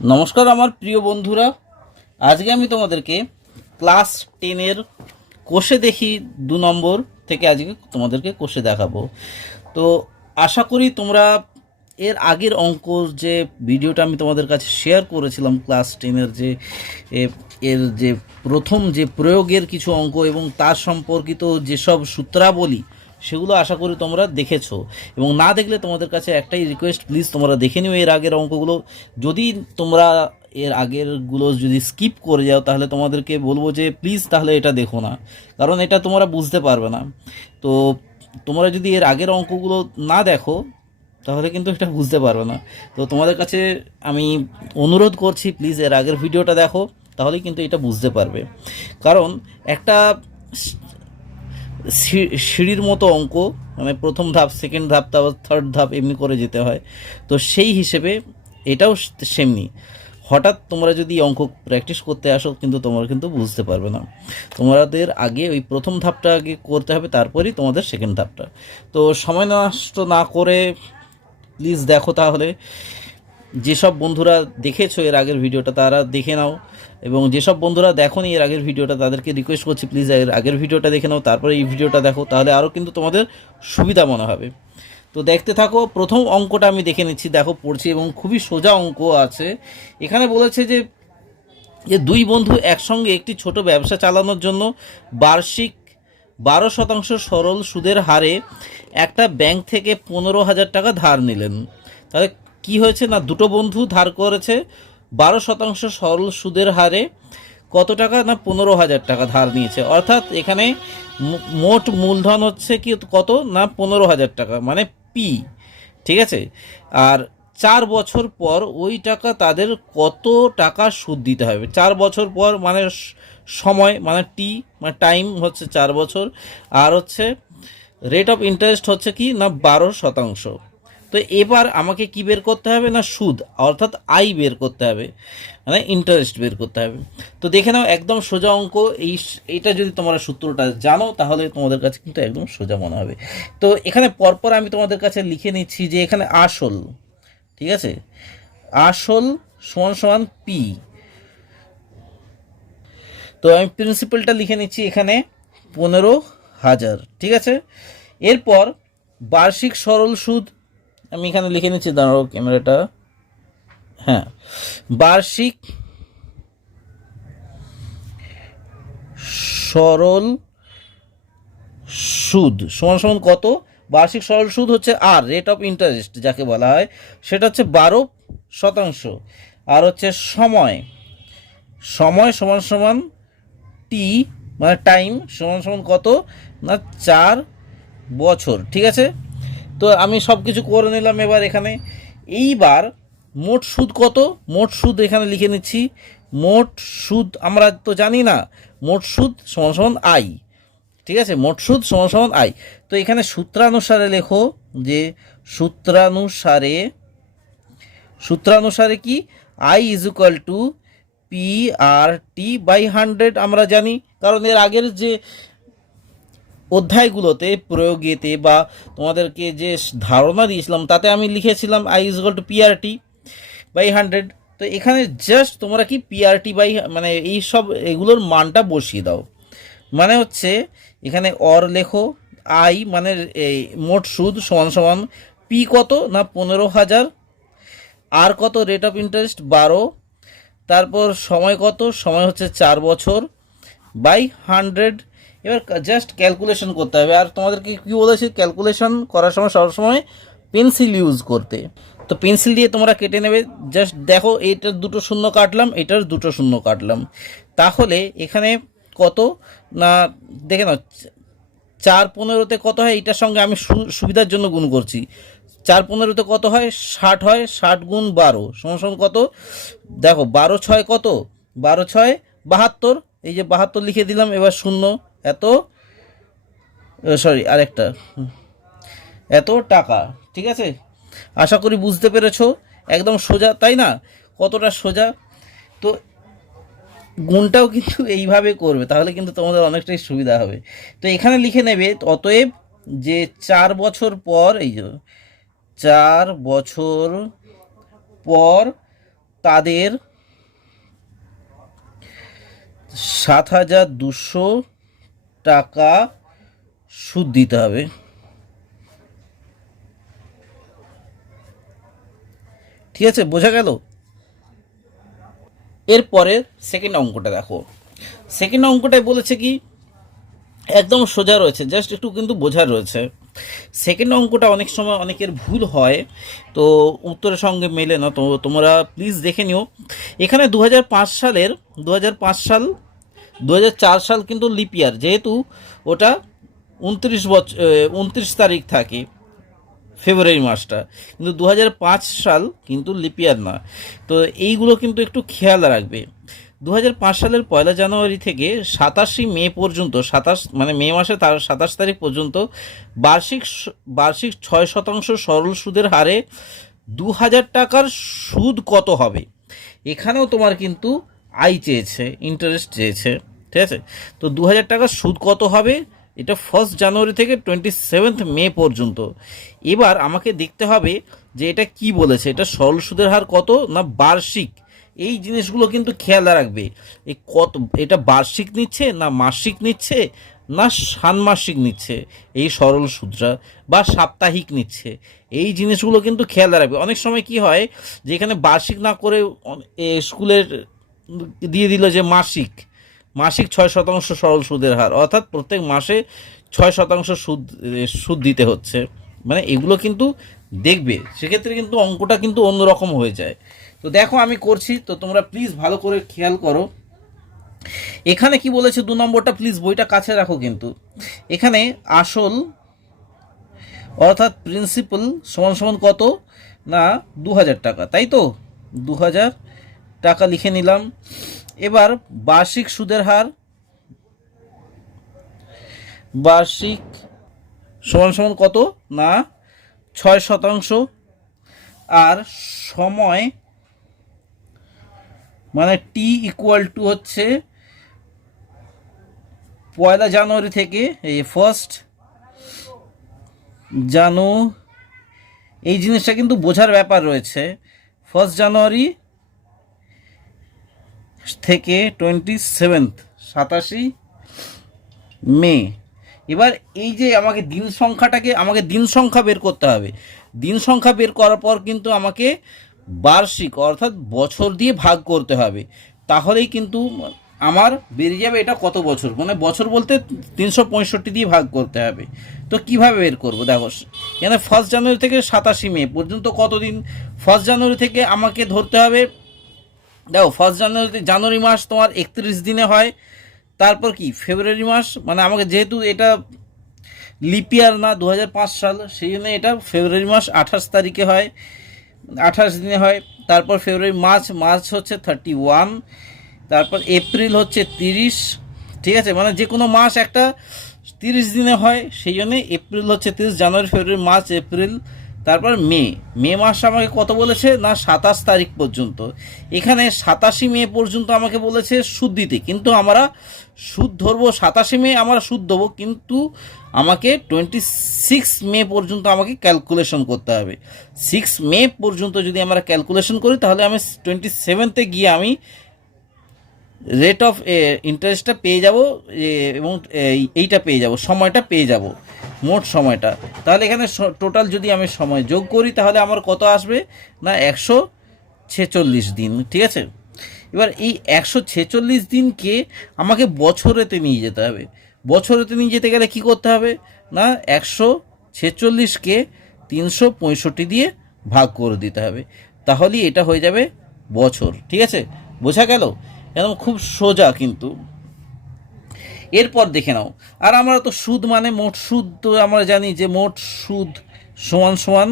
নমস্কার আমার প্রিয় বন্ধুরা, আজকে আমি তোমাদেরকে ক্লাস 10-এর কোষে দেখি 2 নম্বর থেকে আজকে তোমাদেরকে কোষে দেখাবো। তো আশা করি তোমরা এর আগের অঙ্ক যে ভিডিওটা আমি তোমাদের কাছে শেয়ার করেছিলাম ক্লাস 10-এর যে এর যে প্রথম যে প্রয়োগের কিছু অঙ্ক এবং তার সম্পর্কিত যেসব সূত্রাবলী সেগুলো আশা করি তোমরা দেখেছো, এবং না দেখলে তোমাদের কাছে একটাই রিকোয়েস্ট, প্লিজ তোমরা দেখে নিও এর আগের অঙ্কগুলো। যদি তোমরা এর আগেরগুলো যদি স্কিপ করে যাও তাহলে তোমাদেরকে বলবো যে প্লিজ তাহলে এটা দেখো না, কারণ এটা তোমরা বুঝতে পারবে না। তো তোমরা যদি এর আগের অঙ্কগুলো না দেখো তাহলে কিন্তু এটা বুঝতে পারবে না। তো তোমাদের কাছে আমি অনুরোধ করছি, প্লিজ এর আগের ভিডিওটা দেখো, তাহলেই কিন্তু এটা বুঝতে পারবে। কারণ একটা সিঁড়ির মতো অঙ্ক, মানে প্রথম ধাপ, সেকেন্ড ধাপ, তারপর থার্ড ধাপ, এমনি করে যেতে হয়। তো সেই হিসেবে এটাও সেমনি। হঠাৎ তোমরা যদি অঙ্ক প্র্যাকটিস করতে আসো কিন্তু তোমরা কিন্তু বুঝতে পারবে না। তোমাদের আগে ওই প্রথম ধাপটা আগে করতে হবে, তারপরেই তোমাদের সেকেন্ড ধাপটা। তো সময় নষ্ট না করে প্লিজ দেখো তাহলে। যেসব বন্ধুরা দেখেছো এর আগের ভিডিওটা তারা দেখে নাও, এবং যেসব বন্ধুরা দেখোনি এর আগের ভিডিওটা তাদেরকে রিকোয়েস্ট করছি প্লিজ এর আগের ভিডিওটা দেখে নাও, তারপরে এই ভিডিওটা দেখো, তাহলে আরও কিন্তু তোমাদের সুবিধা মনে হবে। তো দেখতে থাকো। প্রথম অঙ্কটা আমি দেখে নিচ্ছি, দেখো পড়ছি, এবং খুবই সোজা অঙ্ক আছে। এখানে বলেছে যে দুই বন্ধু একসঙ্গে একটি ছোট ব্যবসা চালানোর জন্য বার্ষিক 12% সরল সুদের হারে একটা ব্যাংক থেকে 15,000 টাকা ধার নিলেন। তাহলে কি হয়েছে না, দুটো বন্ধু ধার করেছে 12% সরল সুদের হারে কত টাকা না 15,000 টাকা ধার নিয়েছে। অর্থাৎ এখানে মোট মূলধন হচ্ছে কি কত না 15,000 টাকা, মানে পি। ঠিক আছে। আর 4 বছর পর ওই টাকা তাদের কত টাকা সুদ দিতে হবে। 4 বছর পর মানে সময়, মানে টি, মানে টাইম হচ্ছে 4 বছর, আর হচ্ছে রেট অফ ইন্টারেস্ট হচ্ছে কি না 12%। তো এবার আমাকে কি বের করতে হবে না সুদ, অর্থাৎ আই বের করতে হবে, মানে ইন্টারেস্ট বের করতে হবে। তো দেখে নাও, একদম সোজা অঙ্ক। এইটা যদি তোমরা সূত্রটা জানো তাহলে তোমাদের কাছে কিন্তু একদম সোজা মনে হবে। তো এখানে পরপর আমি তোমাদের কাছে লিখে নিচ্ছি যে এখানে আসল, ঠিক আছে, আসল সমান সমান পি। তো আমি প্রিন্সিপালটা লিখে নিচ্ছি এখানে 15,000, ঠিক আছে। এরপর বার্ষিক সরল সুদ আমি এখানে লিখে নিচ্ছি, দাঁড়াও ক্যামেরাটা, হ্যাঁ, বার্ষিক সরল সুদ সমান সমান কত, বার্ষিক সরল সুদ হচ্ছে আর রেট অফ ইন্টারেস্ট যাকে বলা হয় সেটা হচ্ছে 12%। আর হচ্ছে সময়, সময় সমান সমান টি, মানে টাইম সমান সমান কত না 4 বছর, ঠিক আছে। তো আমি সব কিছু করে নিলাম। এবার এখানে এইবার মোট সুদ কত, মোট সুদ এখানে লিখে নিচ্ছি। মোট সুদ আমরা তো জানি না, মোট সুদ সমান সমান আই, ঠিক আছে, মোট সুদ সমান সমান আই। তো এখানে সূত্রানুসারে লেখো যে সূত্রানুসারে, সূত্রানুসারে কি I is equal to P R T by 100 আমরা জানি, কারণ এর আগের যে অধ্যায়গুলোতে প্রয়োগেতে বা তোমাদেরকে যে ধারণা দিয়েছিলাম তাতে আমি লিখেছিলাম I is equal to PRT by 100। তো এখানে জাস্ট তোমরা কি পিআরটি বাই মানে এই সব এগুলোর মানটা বসিয়ে দাও। মানে হচ্ছে এখানে অর লেখো, আই মানে এই মোট সুদ সমান সমান পি কত না 15,000, আর কত রেট অফ ইন্টারেস্ট 12, তারপর সময় কত, সময় হচ্ছে 4 বছর বাই 100। এবার জাস্ট ক্যালকুলেশন করতে হবে। আর তোমাদেরকে কী বলেছি, ক্যালকুলেশন করার সময় সবসময় পেন্সিল ইউজ করতে। তো পেন্সিল দিয়ে তোমরা কেটে নেবে। জাস্ট দেখো, এইটার দুটো শূন্য কাটলাম, এটার দুটো শূন্য কাটলাম, তাহলে এখানে কত না দেখে নাও, 4-15-তে কত হয়, এটার সঙ্গে আমি সুবিধার জন্য গুণ করছি। 4-15-তে কত হয়, 60 হয়, 60 গুণ 12 সমান সমান কত, দেখো 12×6 কত, 12×6 72, এই যে 72 লিখে দিলাম। এবার শূন্য, এত, সরি আরেকটা, এত টাকা, ঠিক আছে। আশা করি বুঝতে পেরেছো, একদম সোজা তাই না, কতটা সোজা। তো গুণটাও কিন্তু এইভাবে করবে, তাহলে কিন্তু তোমাদের অনেকটাই সুবিধা হবে। তো এখানে লিখে নেবে অতএব যে 4 বছর পর, এই যে 4 বছর পর তাদের 7,200 টাকা সুদ দিতে হবে। ঠিক আছে, বোঝা গেল? এরপরে সেকেন্ড অঙ্কটা দেখো। সেকেন্ড অঙ্কটায় বলেছে কি, একদম সোজা রয়েছে, জাস্ট একটু কিন্তু বোঝার রয়েছে। সেকেন্ড অঙ্কটা অনেক সময় অনেকের ভুল হয়, তো উত্তরের সঙ্গে মেলে না, তো তোমরা প্লিজ দেখে নিও। এখানে 2005 সালের 2005 সাল 2004 সাল কিন্তু লিপ ইয়ার, যেহেতু ওটা 29 তারিখ থাকে ফেব্রুয়ারি মাসটা, কিন্তু 2005 সাল কিন্তু লিপ ইয়ার না। তো এইগুলো কিন্তু একটু খেয়াল রাখবে। 2005 সালের 1 জানুয়ারি থেকে 27 মে পর্যন্ত, 27 মানে মে মাসে তার 27 তারিখ পর্যন্ত বার্ষিক 6% সরল সুদের হারে 2000 টাকার সুদ কত হবে? এখানেও তোমার কিন্তু চেয়েছে, ইন্টারেস্ট চেয়েছে। ঠিক আছে, তো 2000 টাকার সুদ কত হবে, এটা 1 জানুয়ারি থেকে 27 মে পর্যন্ত। এবার আমাকে দেখতে হবে যে এটা কি বলেছে, এটা সরল সুদের হার কত না বার্ষিক। এই জিনিসগুলো কিন্তু খেয়াল রাখবে, এই কত, এটা বার্ষিক নিচ্ছে না মাসিক নিচ্ছে না ষান্মাসিক নিচ্ছে এই সরল সুদটা, বা সাপ্তাহিক নিচ্ছে, এই জিনিসগুলো কিন্তু খেয়াল রাখবে। অনেক সময় কি হয় যে এখানে বার্ষিক না করে স্কুলের দিয়ে দিল যে মাসিক 6% সরল সুদের হার, অর্থাৎ প্রত্যেক মাসে 6% সুদ দিতে হচ্ছে। মানে এগুলো কিন্তু দেখবে, সেক্ষেত্রে কিন্তু অঙ্কটা কিন্তু অন্যরকম হয়ে যায়। তো দেখো আমি করছি, তো তোমরা প্লিজ ভালো করে খেয়াল করো। এখানে কি বলেছে 2 নম্বরটা, প্লিজ বইটা কাছে রাখো। কিন্তু এখানে আসল অর্থাৎ প্রিন্সিপাল সমান সমান কত না 2000 টাকা, তাই তো 2000 টাকা লিখে নিলাম। এবার বার্ষিক সুদের হার, বার্ষিক সমান সমান কত না 6%, আর সময় মানে টি ইকুয়াল টু হচ্ছে 1 জানুয়ারি থেকে এই 1 জানুয়ারি, এই জিনিসটা কিন্তু বোঝার ব্যাপার রয়েছে। 1 জানুয়ারি থেকে 27 মে। এবার এই যে আমাকে দিন সংখ্যা বের করতে হবে। দিন সংখ্যা বের করার পর কিন্তু আমাকে বার্ষিক অর্থাৎ বছর দিয়ে ভাগ করতে হবে, তাহলেই কিন্তু আমার বেরিয়ে যাবে এটা কত বছর, মানে বছর বলতে 365 দিয়ে ভাগ করতে হবে। তো কিভাবে বের করব, দেখো এখানে 1 জানুয়ারি থেকে 27 মে পর্যন্ত কতদিন। 1 জানুয়ারি থেকে আমাকে ধরতে হবে, দেখো 1 জানুয়ারি মাস তোমার 31 দিনে হয়। তারপর কি ফেব্রুয়ারি মাস, মানে আমাকে যেহেতু এটা লিপ ইয়ার না 2005 সাল, সেই জন্য এটা ফেব্রুয়ারি মাস 28 তারিখে হয়, 28 দিনে হয়। তারপর ফেব্রুয়ারি, মার্চ হচ্ছে 31, তারপর এপ্রিল হচ্ছে 30। ঠিক আছে, মানে যে কোনো মাস একটা 30 দিনে হয়, সেই জন্যে এপ্রিল হচ্ছে 30, জানুয়ারি ফেব্রুয়ারি মার্চ এপ্রিল। তারপর মে মাস আমাকে কত বলেছে না 27 তারিখ পর্যন্ত। এখানে 87 মে পর্যন্ত আমাকে বলেছে সুদ দিতে, কিন্তু আমরা সুদ ধরবো 87 মে আমরা সুদ দেবো, কিন্তু আমাকে 26 মে পর্যন্ত আমাকে ক্যালকুলেশন করতে হবে। 6 মে পর্যন্ত যদি আমরা ক্যালকুলেশন করি, তাহলে আমি 27তে গিয়ে আমি রেট অফ ইন্টারেস্টটা পেয়ে যাব, এবং এইটা পেয়ে যাব, সময়টা পেয়ে যাব, মোট সময়টা। তাহলে এখানে টোটাল যদি আমি সময় যোগ করি, তাহলে আমার কত আসবে না 146 দিন। ঠিক আছে, এবার এই 146 দিনকে আমাকে বছরেতে নিয়ে যেতে হবে। বছরেতে নিয়ে যেতে গেলে কি করতে হবে না 146কে 365 দিয়ে ভাগ করে দিতে হবে, তাহলেই এটা হয়ে যাবে বছর। ঠিক আছে, বোঝা গেল? একদম খুব সোজা কিন্তু। এরপর দেখে নাও, আর আমরা তো সুদ মানে মোট সুদ তো আমরা জানি যে মোট সুদ সমান সমান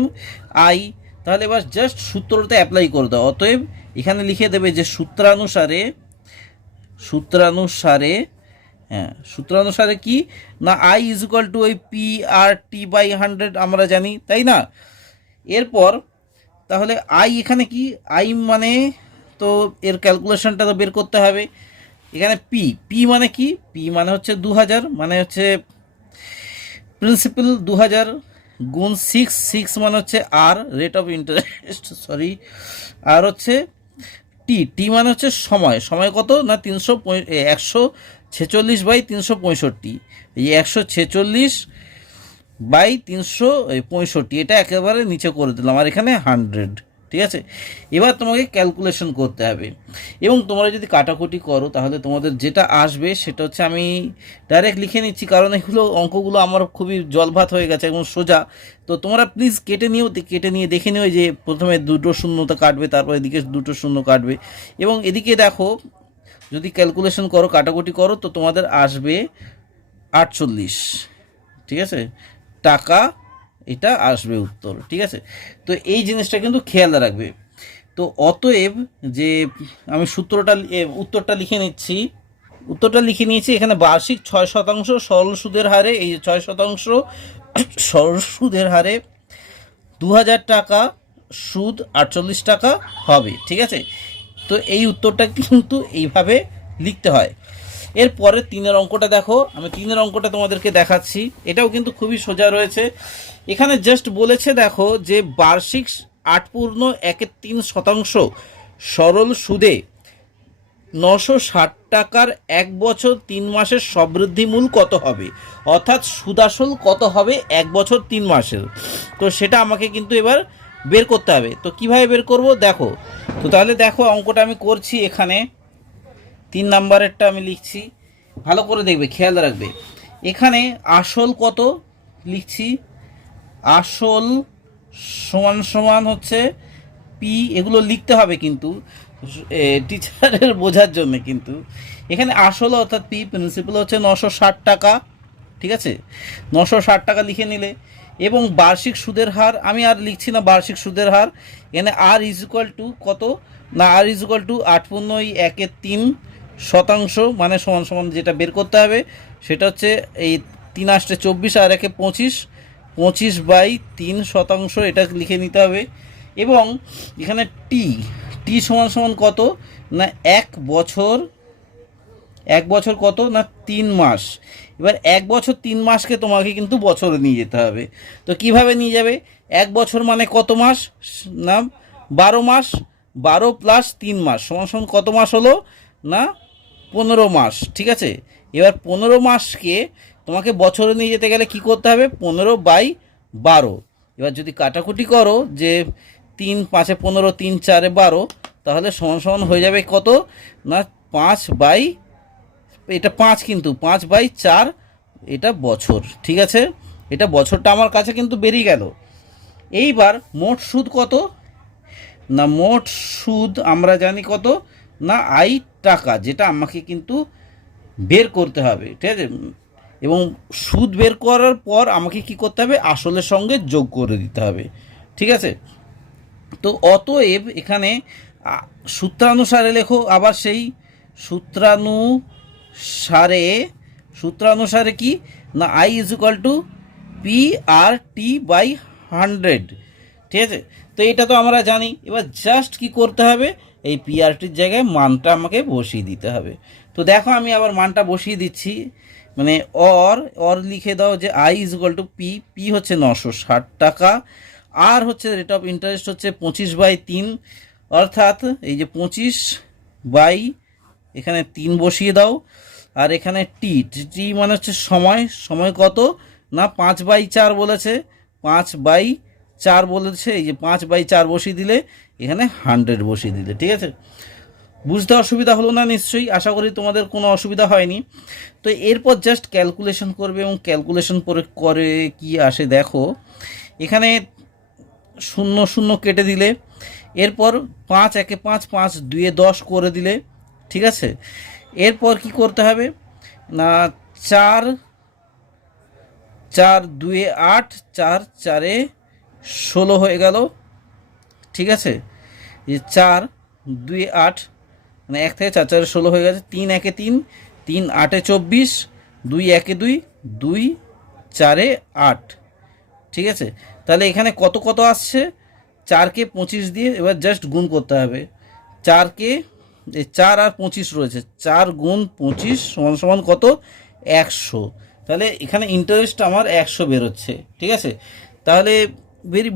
আই। তাহলে এবার জাস্ট সূত্রটা অ্যাপ্লাই করে দাও। অতএব এখানে লিখে দেবে যে সূত্রানুসারে কি না আই ইজ ইকুয়াল টু ওই PR/T/100 আমরা জানি, তাই না? এরপর তাহলে আই এখানে কি, আই মানে তো এর ক্যালকুলেশনটা তো বের করতে হবে। এখানে পি মানে কি, পি মানে হচ্ছে 2000, মানে হচ্ছে প্রিন্সিপাল 2000 গুণ 6 মানে হচ্ছে আর রেট অফ ইন্টারেস্ট, আর হচ্ছে টি টি মানে হচ্ছে সময়, সময় কত না 146/365, এই 146/365 এটা একেবারে নিচে করে দিলাম, আর এখানে 100, ঠিক আছে। এবার তোমাকে ক্যালকুলেশন করতে হবে, এবং তোমরা যদি কাটাকুটি করো তাহলে তোমাদের যেটা আসবে সেটা হচ্ছে, আমি ডাইরেক্ট লিখে নিচ্ছি কারণ এগুলো অঙ্কগুলো আমার খুবই জলভাত হয়ে গেছে এবং সোজা। তো তোমরা প্লিজ কেটে নিয়ে দেখে নিও যে প্রথমে দুটো শূন্যতা কাটবে, তারপর এদিকে দুটো শূন্য কাটবে, এবং এদিকে দেখো যদি ক্যালকুলেশন করো কাটাকুটি করো তো তোমাদের আসবে 48, ঠিক আছে, টাকা এটা আসবে উত্তর, ঠিক আছে। তো এই জিনিসটা কিন্তু খেয়াল রাখবে। তো অতএব যে আমি উত্তরটা লিখে নিয়েছি এখানে বার্ষিক 6% সরল সুদের হারে, এই যে 6% সরল সুদের হারে 2000 টাকা, সুদ 48 টাকা হবে, ঠিক আছে। তো এই উত্তরটা কিন্তু এইভাবে লিখতে হয়। এরপরে 3-এর অঙ্কটা দেখো, আমি 3-এর অঙ্কটা তোমাদেরকে দেখাচ্ছি, এটাও কিন্তু খুবই সোজা রয়েছে। এখানে জাস্ট বলেছে দেখো যে বার্ষিক 8.13% সরল সুদে 960 টাকার 1 বছর 3 মাসের সবৃদ্ধি মূল কত হবে, অর্থাৎ সুদাসল কত হবে 1 বছর 3 মাসের। তো সেটা আমাকে কিন্তু এবার বের করতে হবে। তো কিভাবে বের করব দেখো, তো তাহলে দেখো অঙ্কটা আমি করছি, এখানে 3 নাম্বারেরটা আমি লিখছি, ভালো করে দেখবে, খেয়াল রাখবে। এখানে আসল কত লিখছি, আসল সমান সমান হচ্ছে পি, এগুলো লিখতে হবে কিন্তু টিচারের বোঝার জন্য, কিন্তু এখানে আসল অর্থাৎ পি প্রিন্সিপাল হচ্ছে 960 টাকা, ঠিক আছে, 960 টাকা লিখে নিলে। এবং বার্ষিক সুদের হার আমি আর লিখছি না, বার্ষিক সুদের হার এখানে আর ইজ ইকুয়াল টু কত না, আর ইজ ইকুয়াল টু 8.1 মানে সমান সমান যেটা বের করতে হবে সেটা হচ্ছে এই 3 আসতে 24 আর 1 25, 25/3% এটা লিখে নিতে হবে। এবং এখানে টি টি সমান সমান কত না 1 বছর, 1 বছর কত না 3 মাস। এবার 1 বছর 3 মাসকে তোমাকে কিন্তু বছরে নিয়ে যেতে হবে। তো কিভাবে নিয়ে যাবে, 1 বছর মানে কত মাস না 12 মাস, 12 + 3 মাস সমান সমান কত মাস হলো না 15 মাস, ঠিক আছে। এবার 15 মাসকে তোমাকে বছরে নিয়ে যেতে গেলে কি করতে হবে, 15/12। এবার যদি কাটাকুটি করো যে 3 5 15, 3 4 12, তাহলে সমান সমান হয়ে যাবে কত না 5 এটা 5, কিন্তু 5/4 এটা বছর, ঠিক আছে। এটা বছরটা আমার কাছে কিন্তু বেরিয়ে গেল। এইবার মোট সুদ কত না, মোট সুদ আমরা জানি কত না টাকা, যেটা আমাকে কিন্তু বের করতে হবে, ঠিক আছে। এবং সুদ বের করার পর আমাকে কি করতে হবে, আসলের সঙ্গে যোগ করে দিতে হবে, ঠিক আছে। তো অতএব এখানে সূত্রানুসারে লেখো, আবার সেই সূত্রানুসারে কি না I is equal two PRT/100, ঠিক আছে। তো এটা তো আমরা জানি, এবার জাস্ট কি করতে হবে, এই PRTর জায়গায় মানটা আমাকে বসিয়ে দিতে হবে। তো দেখো আমি আবার মানটা বসিয়ে দিচ্ছি, মানে অর লিখে দাও যে I is equal to P হচ্ছে 960 টাকা, আর হচ্ছে রেট অফ ইন্টারেস্ট হচ্ছে 25/3, অর্থাৎ এই যে 25 এখানে 3 বসিয়ে দাও, আর এখানে টি টি মানে হচ্ছে সময় কত না 5/4 বলেছে, 5/4 বলেছে, এই যে 5/4 বসিয়ে দিলে, এখানে 100 বসিয়ে দিলে, ঠিক আছে। বুঝতে অসুবিধা হলো না নিশ্চয়ই, আশা করি তোমাদের কোনো অসুবিধা হয়নি। তো এরপর জাস্ট ক্যালকুলেশন করবে, এবং ক্যালকুলেশন করে কি আসে দেখো, এখানে 0 0 কেটে দিলে, এরপর 5 1 5, 5 2 10 করে দিলে, ঠিক আছে। এরপর কি করতে হবে না 4 4 2 8, 4 4 16 হয়ে গেল, ঠিক আছে। যে 4 2 8 মানে 1 থেকে 4 4 16 হয়ে গেছে, 3 1 3, 3 8 24, 2 1 2, 2 4 8, ঠিক আছে। তাহলে এখানে কত কত আসছে, 4কে 25 দিয়ে এবার জাস্ট গুণ করতে হবে, 4কে 4 আর 25 রয়েছে, 4 গুণ 25 সমান সমান কত 100। তাহলে এখানে ইন্টারেস্ট আমার 100 বেরোচ্ছে, ঠিক আছে। তাহলে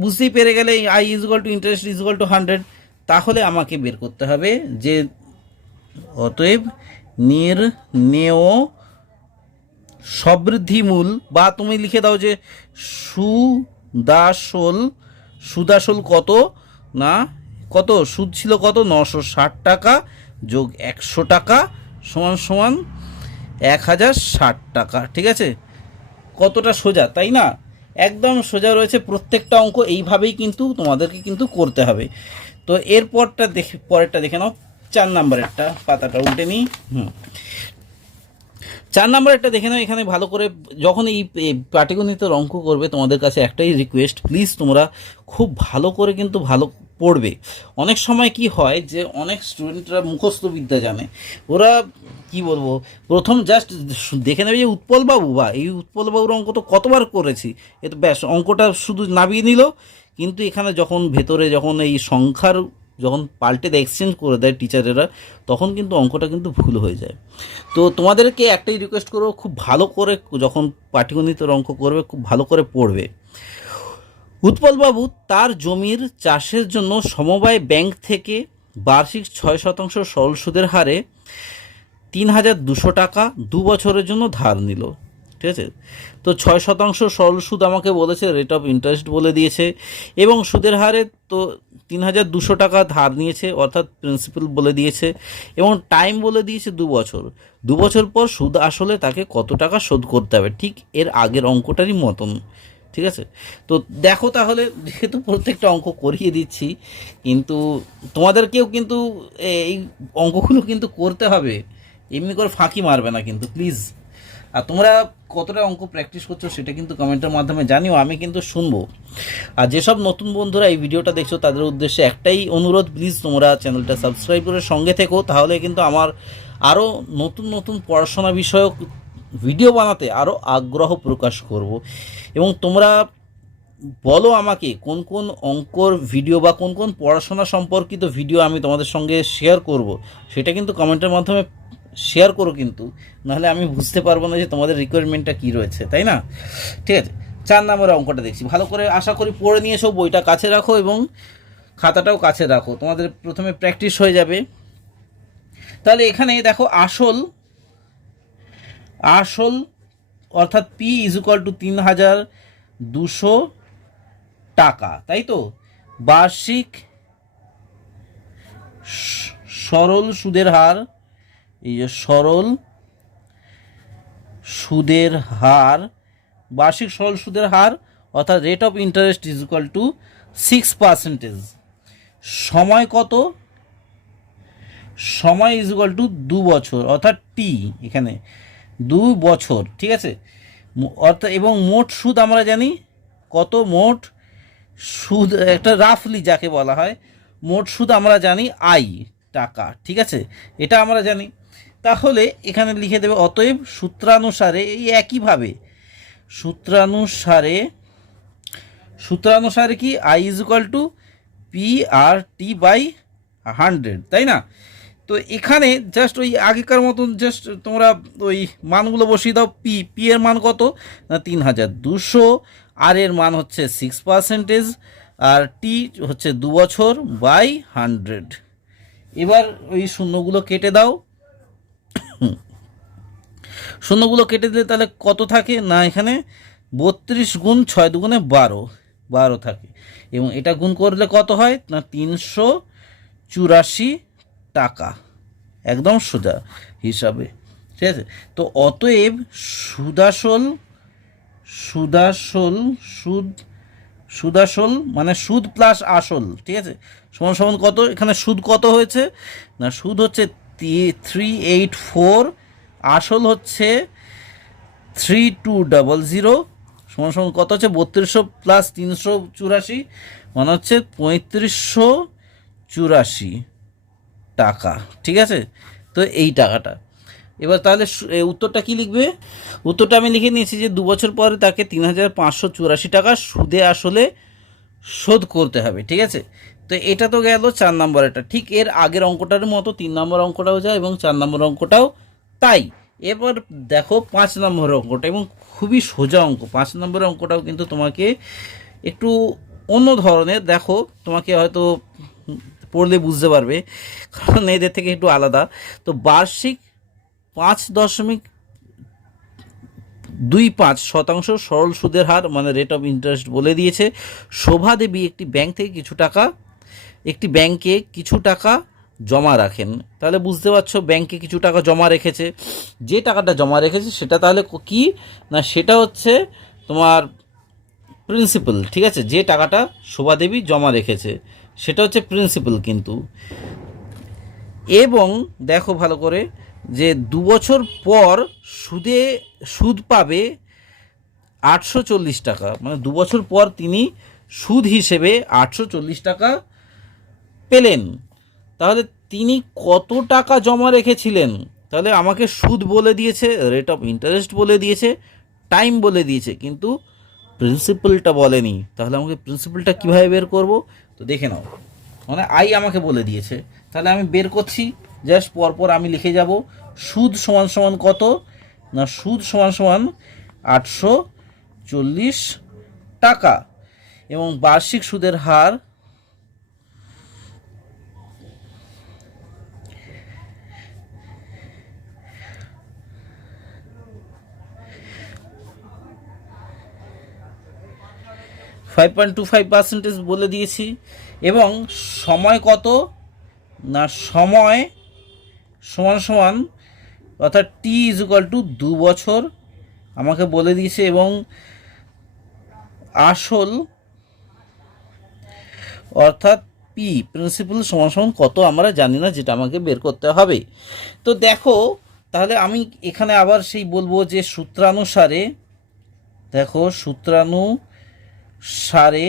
বুঝতেই পেরে গেলে I is equal two interest is equal to 100। তাহলে আমাকে বের করতে হবে যে অতএব নির্ণেয় সবৃদ্ধিমূল, বা তুমি লিখে দাও যে সুদাসল কত না, কত সুদ ছিল কত, 960 টাকা যোগ 100 টাকা সমান সমান 1060 টাকা। ঠিক আছে, কতটা সোজা তাই না? একদম সোজা রয়েছে প্রত্যেকটা অঙ্ক। এইভাবেই কিন্তু তোমাদেরকে কিন্তু করতে হবে। তো পরেরটা দেখে নাও, 4 নাম্বারেরটা, পাতাটা উল্টে নিই। 4 নাম্বারেরটা দেখে নাও। এখানে ভালো করে যখন এই পাটিগণিতের অঙ্ক করবে, তোমাদের কাছে একটাই রিকোয়েস্ট, প্লিজ তোমরা খুব ভালো করে কিন্তু ভালো পড়বে। অনেক সময় কি হয় যে অনেক স্টুডেন্টরা মুখস্থ বিদ্যা জানে, ওরা কি বলবো, প্রথম জাস্ট দেখে নেবে যে উৎপলবাবু, বা এই উৎপলবাবুর অঙ্ক তো কতবার করেছি, এ তো ব্যাস অঙ্কটা শুধু নামিয়ে নিল। কিন্তু এখানে যখন ভেতরে যখন এই সংখ্যার যখন পাল্টে দেয়, এক্সচেঞ্জ করে দেয় টিচারেরা, তখন কিন্তু অঙ্কটা কিন্তু ভুল হয়ে যায়। তো তোমাদেরকে একটাই রিকোয়েস্ট করবো, খুব ভালো করে যখন পাটিগণিতের অঙ্ক করবে খুব ভালো করে পড়বে। উৎপলবাবু তার জমির চাষের জন্য সমবায় ব্যাংক থেকে বার্ষিক 6% সরল সুদের হারে 3200 টাকা 2 বছরের জন্য ধার নিল। ঠিক আছে, তো 6% সরল সুদ আমাকে বলেছে, রেট অফ ইন্টারেস্ট বলে দিয়েছে, এবং সুদের হারে তো 3200 টাকা ধার নিয়েছে, অর্থাৎ প্রিন্সিপাল বলে দিয়েছে, এবং টাইম বলে দিয়েছে 2 বছর। 2 বছর পর সুদ আসলে তাকে কত টাকা শোধ করতে হবে, ঠিক এর আগের অঙ্কটারই মতন। ঠিক আছে, তো দেখো তাহলে, যেহেতু প্রত্যেকটা অঙ্ক করিয়ে দিচ্ছি, কিন্তু তোমাদেরকেও কিন্তু এই অঙ্কগুলো কিন্তু করতে হবে, এমনি করে ফাঁকি মারবে না কিন্তু প্লিজ। আর তোমরা কতটা অঙ্ক প্র্যাকটিস করছো সেটা কিন্তু কমেন্টের মাধ্যমে জানিও, আমি কিন্তু শুনবো। আর যেসব নতুন বন্ধুরা এই ভিডিওটা দেখছো তাদের উদ্দেশ্যে একটাই অনুরোধ, প্লিজ তোমরা চ্যানেলটা সাবস্ক্রাইব করে সঙ্গে থেকো, তাহলে কিন্তু আমার আরও নতুন নতুন পড়াশোনা বিষয়ক ভিডিও বানাতে আরও আগ্রহ প্রকাশ করব। এবং তোমরা বলো আমাকে কোন কোন অঙ্কর ভিডিও বা কোন কোন পড়াশোনা সম্পর্কিত ভিডিও আমি তোমাদের সঙ্গে শেয়ার করব, সেটা কিন্তু কমেন্টের মাধ্যমে শেয়ার করো, কিন্তু নাহলে আমি বুঝতে পারবো না যে তোমাদের রিকোয়ারমেন্টটা কী রয়েছে, তাই না? ঠিক আছে, 4 নম্বরের অঙ্কটা দেখছি, ভালো করে আশা করি পড়ে নিয়েছো, বইটা কাছে রাখো এবং খাতাটাও কাছে রাখো, তোমাদের প্রথমে প্র্যাকটিস হয়ে যাবে। তাহলে এখানে দেখো আসল অর্থাৎ পি ইজ ইকুয়াল টু 3200 টাকা, তাই তো? বার্ষিক সরল সুদের হার, এই যে সরল সুদের হার, বার্ষিক সরল সুদের হার অর্থাৎ rate of interest is equal two 6%। সময় কত? সময় ইজ ইকুয়াল টু 2 বছর, অর্থাৎ টি এখানে 2 বছর। ঠিক আছে, অর্থাৎ এবং মোট সুদ আমরা জানি কত, মোট সুদ একটা রাফলি যাকে বলা হয়, মোট সুদ আমরা জানি টাকা। ঠিক আছে, এটা আমরা জানি। তাহলে এখানে লিখে দেবে অতএব সূত্রানুসারে, এই একইভাবে সূত্রানুসারে কি I is equal to P R T by 100, তাই না? তো এখানে জাস্ট ওই আগেকার মতন জাস্ট তোমরা ওই মানগুলো বসিয়ে দাও। পি এর মান কত না 3200, আর এর মান হচ্ছে 6%, আর টি হচ্ছে 2 বছর বাই 100। এবার ওই শূন্যগুলো কেটে দাও, শূন্যগুলো কেটে দিলে তাহলে কত থাকে না, এখানে 32 গুণ 6 দুগুণে 12 থাকে, এবং এটা গুণ করলে কত হয় না 384 টাকা, একদম সোজা হিসাবে। ঠিক আছে, তো অতএব সুদাসল মানে সুদ প্লাস আসল, ঠিক আছে, সমান সমান কত, এখানে সুদ কত হয়েছে না, সুদ হচ্ছে 384, আসল হচ্ছে 3200, সমান সমান কত হচ্ছে 3200 প্লাস 384 মানে হচ্ছে 3584 টাকা। ঠিক আছে, তো এই টাকাটা এবার তাহলে উত্তরটা কি লিখবে? উত্তরটা আমি লিখে নিয়েছি যে 2 বছর পরে তাকে 3584 টাকা সুদে আসলে শোধ করতে হবে। ঠিক আছে, তো এটা তো গেল 4 নম্বরেরটা। ঠিক এর আগের অঙ্কটার মতো 3 নম্বর অঙ্কটাও যায় এবং 4 নম্বর অঙ্কটাও তাই। এবার দেখো 5 নম্বর অঙ্কটা, এবং খুবই সোজা অঙ্ক। 5 নম্বরের অঙ্কটাও কিন্তু তোমাকে একটু অন্য ধরনের, দেখো তোমাকে হয়তো পড়লে বুঝতে পারবে, কারণ এদের থেকে একটু আলাদা। তো বার্ষিক 5.25% সরল সুদের হার মানে রেট অফ ইন্টারেস্ট বলে দিয়েছে। শোভা দেবী একটি ব্যাংকে কিছু টাকা জমা রাখেন। তাহলে বুঝতে পারছো ব্যাংকে কিছু টাকা জমা রেখেছে, যে টাকাটা জমা রেখেছে সেটা তাহলে কি না, সেটা হচ্ছে তোমার প্রিন্সিপাল। ঠিক আছে, যে টাকাটা শোভা দেবী জমা রেখেছে সেটা হচ্ছে প্রিন্সিপাল কিন্তু। এবং দেখো ভালো করে যে 2 বছর পর সুদ পাবে 840 টাকা, মানে 2 বছর পর তিনি সুদ হিসেবে 840 টাকা পেলেন। তাহলে তিনি কত টাকা জমা রেখেছিলেন? তাহলে আমাকে সুদ বলে দিয়েছে, রেট অফ ইন্টারেস্ট বলে দিয়েছে, টাইম বলে দিয়েছে, কিন্তু প্রিন্সিপালটা বলেনি। তাহলে আমাকে প্রিন্সিপালটা কীভাবে বের করব? তো দেখে নাও, মানে আই আমাকে বলে দিয়েছে, তাহলে আমি বের করছি। জাস্ট পরপর আমি লিখে যাব সুদ সমান সমান কত না, সুদ সমান সমান 840 টাকা, এবং বার্ষিক সুদের হার 5.25% বলে দিয়েছি। এবং সময় কত না, সময় সমান সমান অর্থাৎ টি ইজ ইকুয়াল টু 2 বছর আমাকে বলে দিয়েছে, এবং আসল অর্থাৎ পি প্রিন্সিপাল সমান সমান কত আমরা জানি না, যেটা আমাকে বের করতে হবে। তো দেখো তাহলে আমি এখানে আবার সেই বলবো যে সূত্রানুসারে, দেখো সূত্রানুসারে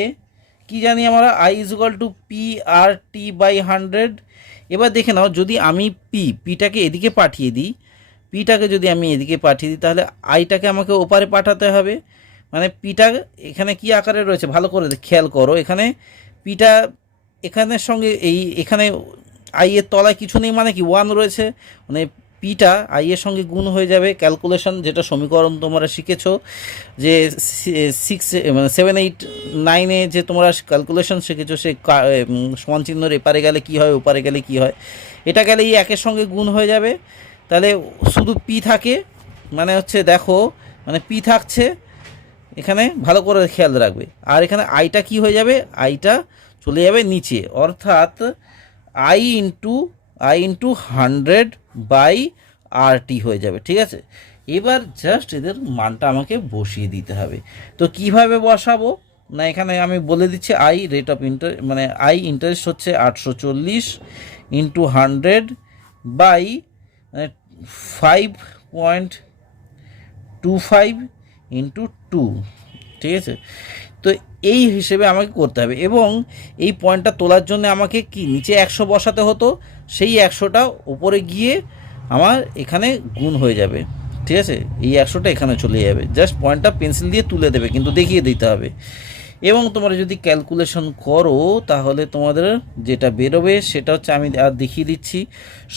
কি জানি আমরা, I is equal to P R T by 100। এবার দেখে নাও, যদি আমি পিটাকে এদিকে পাঠিয়ে দিই, যদি আমি এদিকে পাঠিয়ে দিই, তাহলে আইটাকে আমাকে ওপারে পাঠাতে হবে। মানে পিটা এখানে কি আকারে রয়েছে ভালো করে খেয়াল করো, এখানে পিটা এখানের সঙ্গে এখানে আই এর তলায় কিছু নেই, মানে কি 1 রয়েছে, মানে পিটা আই এর সঙ্গে গুণ হয়ে যাবে। ক্যালকুলেশন যেটা সমীকরণ তোমরা শিখেছো যে 7, 8, 9 যে তোমরা ক্যালকুলেশন শিখেছো, সে সমান চিহ্নর এপারে গেলে কি হয়, ওপারে গেলে কি হয়, এটা গেলে এই একের সঙ্গে গুণ হয়ে যাবে। তাহলে শুধু পি থাকে, মানে হচ্ছে দেখো, মানে পি থাকছে এখানে, ভালো করে খেয়াল রাখবে। আর এখানে আইটা কি হয়ে যাবে, আইটা চলে যাবে নিচে, অর্থাৎ আই ইন্টু 100 বাই আর টি হয়ে যাবে। ঠিক আছে, এবার জাস্ট এদের মানটা আমাকে বসিয়ে দিতে হবে। তো কিভাবে বসাবো না, এখানে আমি বলে দিচ্ছি আই রেট অফ মানে আই ইন্টারেস্ট হচ্ছে 840 ইন্টু 100 বাই 5.25 ইন্টু 2। ঠিক আছে, তো এই হিসেবে আমাকে করতে হবে। এবং এই পয়েন্টটা তোলার জন্য আমাকে কি নিচে 100 বসাতে হতো, সেই 100টা উপরে গিয়ে আমার এখানে গুণ হয়ে যাবে। ঠিক আছে, এই 100টা এখানে চলে যাবে, জাস্ট পয়েন্টটা পেন্সিল দিয়ে তুলে দেবে, কিন্তু দেখিয়ে দিতে হবে। এবং তোমরা যদি ক্যালকুলেশন করো তাহলে তোমাদের যেটা বেরোবে সেটা হচ্ছে, আমি আর দেখিয়ে দিচ্ছি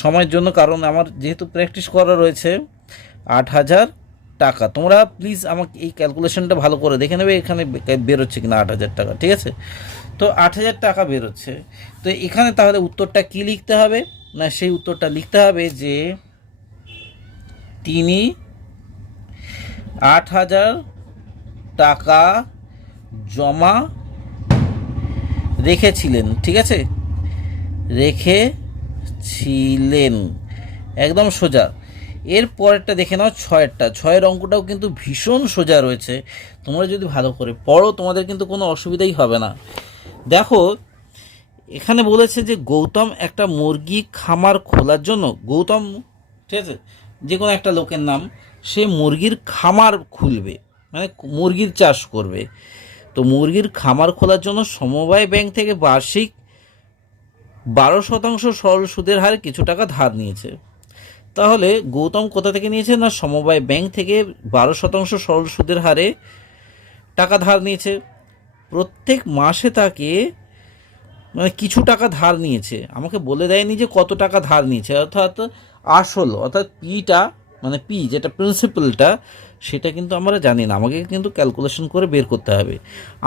সময়ের জন্য, কারণ আমার যেহেতু প্র্যাকটিস করা রয়েছে, 8,000 টাকা। তোমরা প্লিজ আমাকে এই ক্যালকুলেশনটা ভালো করে দেখে নেবে এখানে বেরোচ্ছে কিনা 8,000 টাকা। ঠিক আছে, তো 8,000 টাকা বেরোচ্ছে। তো এখানে তাহলে উত্তরটা কি লিখতে হবে না, সেই উত্তরটা লিখতে হবে যে তিনি 8,000 টাকা জমা রেখেছিলেন। ঠিক আছে, রেখেছিলেন, একদম সোজা। এর পরেরটা দেখে নাও, 6এর অঙ্কটাও কিন্তু ভীষণ সোজা রয়েছে। তোমরা যদি ভালো করে পড়ো তোমাদের কিন্তু কোনো অসুবিধাই হবে না। দেখো এখানে বলেছে যে গৌতম একটা মুরগি খামার খোলার জন্য, গৌতম ঠিক আছে যে কোনো একটা লোকের নাম, সে মুরগির খামার খুলবে, মানে মুরগির চাষ করবে। তো মুরগির খামার খোলার জন্য সমবায় ব্যাংক থেকে বার্ষিক 12% সরল সুদের হারে কিছু টাকা ধার নিয়েছে। তাহলে গৌতম কোথা থেকে নিয়েছে না, সমবায় ব্যাংক থেকে 12% সরল সুদের হারে টাকা ধার নিয়েছে। প্রত্যেক মাসে তাকে মানে কিছু টাকা ধার নিয়েছে, আমাকে বলে দেয়নি যে কত টাকা ধার নিয়েছে, অর্থাৎ আসল অর্থাৎ পিটা মানে পি যেটা প্রিন্সিপালটা সেটা কিন্তু আমরা জানি না, আমাকে কিন্তু ক্যালকুলেশন করে বের করতে হবে।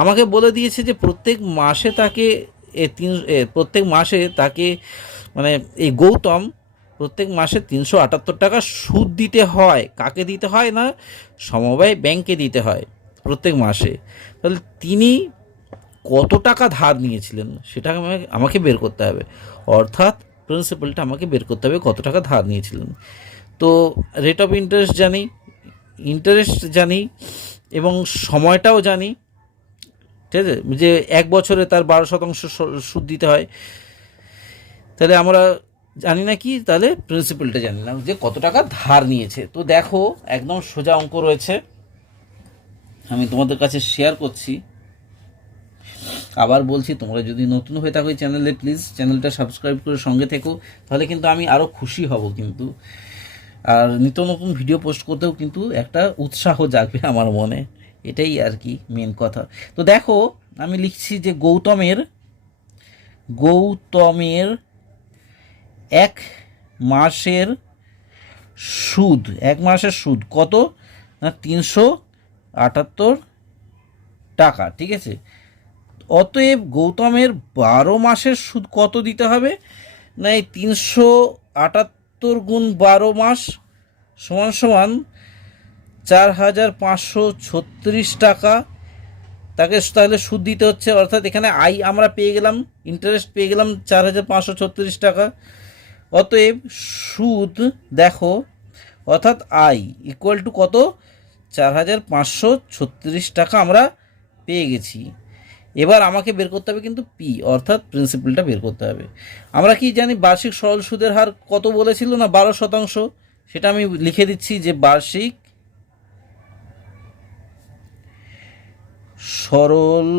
আমাকে বলে দিয়েছে যে প্রত্যেক মাসে তাকে প্রত্যেক মাসে তাকে মানে এই গৌতম প্রত্যেক মাসে 378 টাকা সুদ দিতে হয়। কাকে দিতে হয় না, সমবায় ব্যাংকে দিতে হয় প্রত্যেক মাসে। তাহলে তিনি কত টাকা ধার নিয়েছিলেন সেটা আমাকে বের করতে হবে, অর্থাৎ প্রিন্সিপালটা আমাকে বের করতে হবে কত টাকা ধার নিয়েছিলেন। তো রেট অফ ইন্টারেস্ট জানি এবং সময়টাও জানি, ঠিক আছে, যে 1 বছরে তার 12% সুদ দিতে হয়। তাহলে আমরা জানি না কি, তাহলে প্রিন্সিপালটা জানি না যে কত টাকা ধার নিয়েছে। তো দেখো একদম সোজা অঙ্ক রয়েছে, আমি তোমাদের কাছে শেয়ার করছি। আবার বলছি, তোমরা যদি নতুন হয়ে থাকো এই চ্যানেলে, প্লিজ চ্যানেলটা সাবস্ক্রাইব করে সঙ্গে থেকো, তাহলে কিন্তু আমি আরও খুশি হব কিন্তু। আর নিত্য নতুন ভিডিও পোস্ট করতেও কিন্তু একটা উৎসাহ জাগবে আমার মনে, এটাই আর কি মেন কথা। তো দেখো আমি লিখছি যে গৌতমের 1 মাসের সুদ কত না 378 টাকা, ঠিক আছে। অতএব গৌতমের 12 মাসের সুদ কত দিতে হবে না, এই 378 গুণ 12 মাস সমান সমান 4536 টাকা তাকে তাহলে সুদ দিতে হচ্ছে। অর্থাৎ এখানে আমরা পেয়ে গেলাম, ইন্টারেস্ট পেয়ে গেলাম 4536 টাকা। অতএব সুদ দেখো, অর্থাৎ ইকুয়াল টু কত, 4536 টাকা আমরা পেয়ে গেছি। এবার আমাকে বের করতে হবে কিন্তু পি, অর্থাৎ প্রিন্সিপালটা বের করতে হবে। আমরা কি জানি বার্ষিক সরল সুদের হার কত বলেছিল না, 12%। সেটা আমি লিখে দিচ্ছি যে বার্ষিক সরল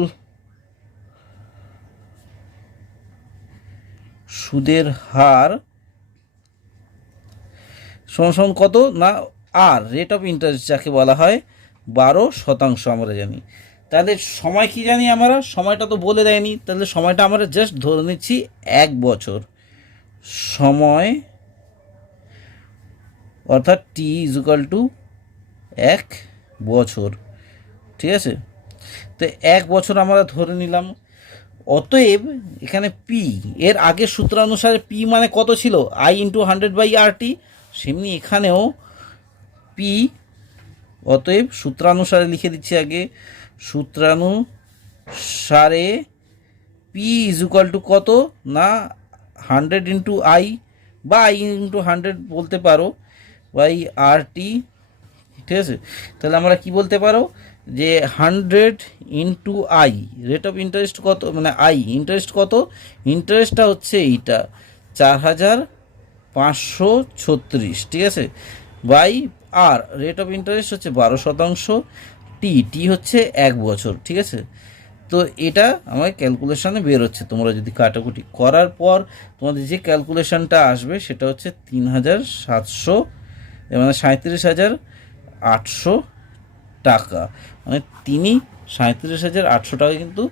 সুদের হার সমান কত না, রেট অফ ইন্টারেস্ট যাকে বলা হয় 12% আমরা জানি। তাহলে সময় কি জানি আমরা, সময়টা তো বলে দেয়নি, তাহলে সময়টা আমরা জাস্ট ধরে নিচ্ছি 1 বছর সময়, অর্থাৎ টি ইজ ইকুয়াল টু 1 বছর, ঠিক আছে। তো 1 বছর আমরা ধরে নিলাম। অতএব এখানে পি এর আগের সূত্রানুসারে পি মানে কত ছিল, I/100/RT, সেমনি এখানেও পি। অতএব সূত্রানুসারে লিখে দিচ্ছি আগে, সূত্রানুসারে পি ইজ ইকুয়াল টু কত না 100 ইন্টু I বা I/100 বলতে পারো বাই RT, ঠিক আছে। তাহলে আমরা কি বলতে পারো যে 100 into I, rate of interest কত মানে ইন্টারেস্ট কত, ইন্টারেস্টটা হচ্ছে এইটা 4536, ঠিক আছে, বাই রেট অফ ইন্টারেস্ট হচ্ছে 12%, টি হচ্ছে 1 বছর, ঠিক আছে। তো এটা আমার ক্যালকুলেশনে বের হচ্ছে। তোমরা যদি কাটাকুটি করার পর তোমাদের যে ক্যালকুলেশনটা আসবে সেটা হচ্ছে 3700 মানে 37,800 টাকা। মানে তিনি 37,800 টাকা কিন্তু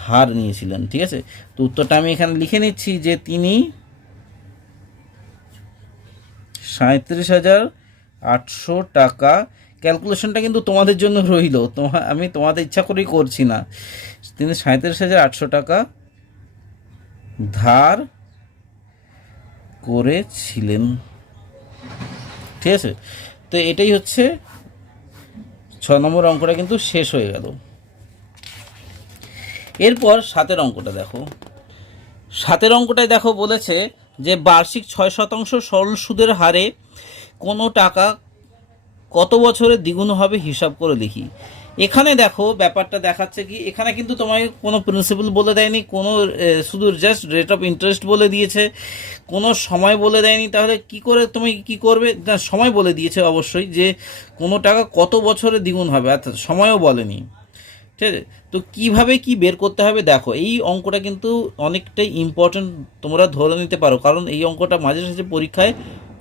ধার নিয়েছিলেন, ঠিক আছে। তো উত্তরটা আমি এখানে লিখে নিচ্ছি যে তিনি 37,800 টাকা। ক্যালকুলেশনটা কিন্তু তোমাদের জন্য রইল, আমি তোমাদের ইচ্ছা করেই করছি না। তিনি 37,800 টাকা ধার করেছিলেন, ঠিক আছে। তো এটাই হচ্ছে 6 নম্বর অঙ্কটা কিন্তু শেষ হয়ে গেল। এরপর 7 অঙ্কটা দেখো। 7 অঙ্কটায় দেখো বলেছে যে বার্ষিক 6% সরল সুদের হারে কোনো টাকা কত বছরে দ্বিগুণ হবে হিসাব করে লিখি। এখানে দেখো ব্যাপারটা দেখাচ্ছে কি, এখানে কিন্তু তোমায় কোনো প্রিন্সিপাল বলে দেয়নি, কোনো শুধু জাস্ট রেট অফ ইন্টারেস্ট বলে দিয়েছে, কোনো সময় বলে দেয়নি। তাহলে কি করে তুমি কি করবে, না সময় বলে দিয়েছে অবশ্যই যে কোনো টাকা কত বছরে দ্বিগুণ হবে, অর্থাৎ সময়ও বলেনি, ঠিক আছে। তো কিভাবে কি বের করতে হবে দেখো, এই অঙ্কটা কিন্তু অনেকটাই ইম্পর্টেন্ট, তোমরা ধরে নিতে পারো, কারণ এই অঙ্কটা মাঝে সাঝে পরীক্ষায়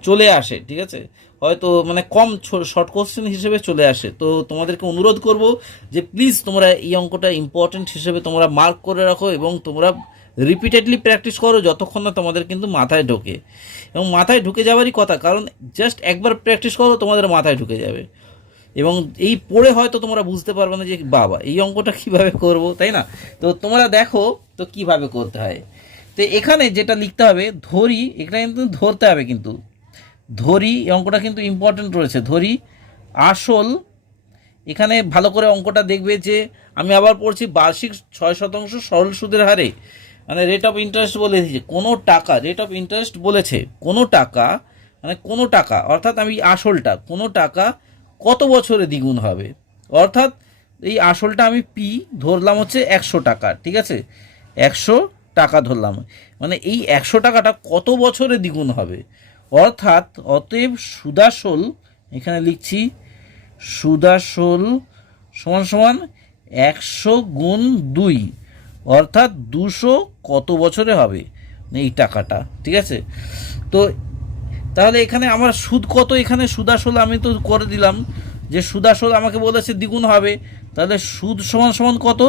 চলে আসে, ঠিক আছে, হয়তো মানে কম শর্ট কোশ্চেন হিসেবে চলে আসে। তো তোমাদেরকে অনুরোধ করব যে প্লিজ তোমরা এই অঙ্কটা ইম্পর্টেন্ট হিসেবে তোমরা মার্ক করে রাখো এবং তোমরা রিপিটেডলি প্র্যাকটিস করো যতক্ষণ না তোমাদের কিন্তু মাথায় ঢোকে। এবং মাথায় ঢুকে যাওয়ারই কথা, কারণ জাস্ট একবার প্র্যাকটিস করো তোমাদের মাথায় ঢুকে যাবে। এবং এই পড়ে হয়তো তোমরা বুঝতে পারবে না যে বাবা এই অঙ্কটা কিভাবে করব, তাই না? তো তোমরা দেখো তো কিভাবে করতে হয়। তো এখানে যেটা লিখতে হবে, ধরি, এখানে কিন্তু ধরতে হবে, কিন্তু ধরি এই অঙ্কটা কিন্তু ইম্পর্টেন্ট রয়েছে। ধরি আসল, এখানে ভালো করে অঙ্কটা দেখবে যে আমি আবার পড়ছি, বার্ষিক 6% সরল সুদের হারে, মানে রেট অফ ইন্টারেস্ট বলে দিয়েছে, কোনো টাকা, রেট অফ ইন্টারেস্ট বলেছে কোনো টাকা, মানে কোনো টাকা অর্থাৎ আমি আসলটা, কোনো টাকা কত বছরে দ্বিগুণ হবে, অর্থাৎ এই আসলটা আমি পি ধরলাম হচ্ছে 100 টাকা, ঠিক আছে, 100 টাকা ধরলাম, মানে এই 100 টাকাটা কত বছরে দ্বিগুণ হবে, অর্থাৎ অতএব সুদাসল, এখানে লিখছি সুদাসল সমান সমান 100 গুণ 2, অর্থাৎ 200 কত বছরে হবে এই টাকাটা, ঠিক আছে। তো তাহলে এখানে আমার সুদ কত, এখানে সুদাসল আমি তো করে দিলাম যে সুদাসল আমাকে বলেছে দ্বিগুণ হবে, তাহলে সুদ সমান সমান কত,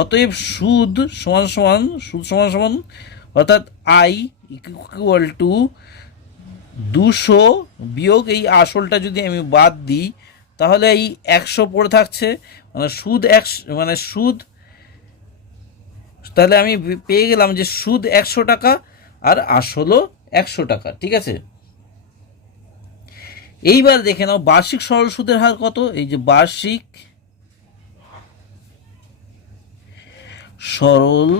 অতএব সুদ সমান সমান, সুদ সমান সমান অর্থাৎ আই ইকুয়াল টু 200 বিয়োগ এই আসলটা যদি আমি বাদ দিই, তাহলে এই 100 পড়ে থাকছে, মানে সুদ 100, মানে সুদ, তাহলে আমি পেয়ে গেলাম যে সুদ 100 টাকা আর আসলও 100 টাকা, ঠিক আছে। এইবার দেখে নাও বার্ষিক সরল সুদের হার কত, এই যে বার্ষিক সরল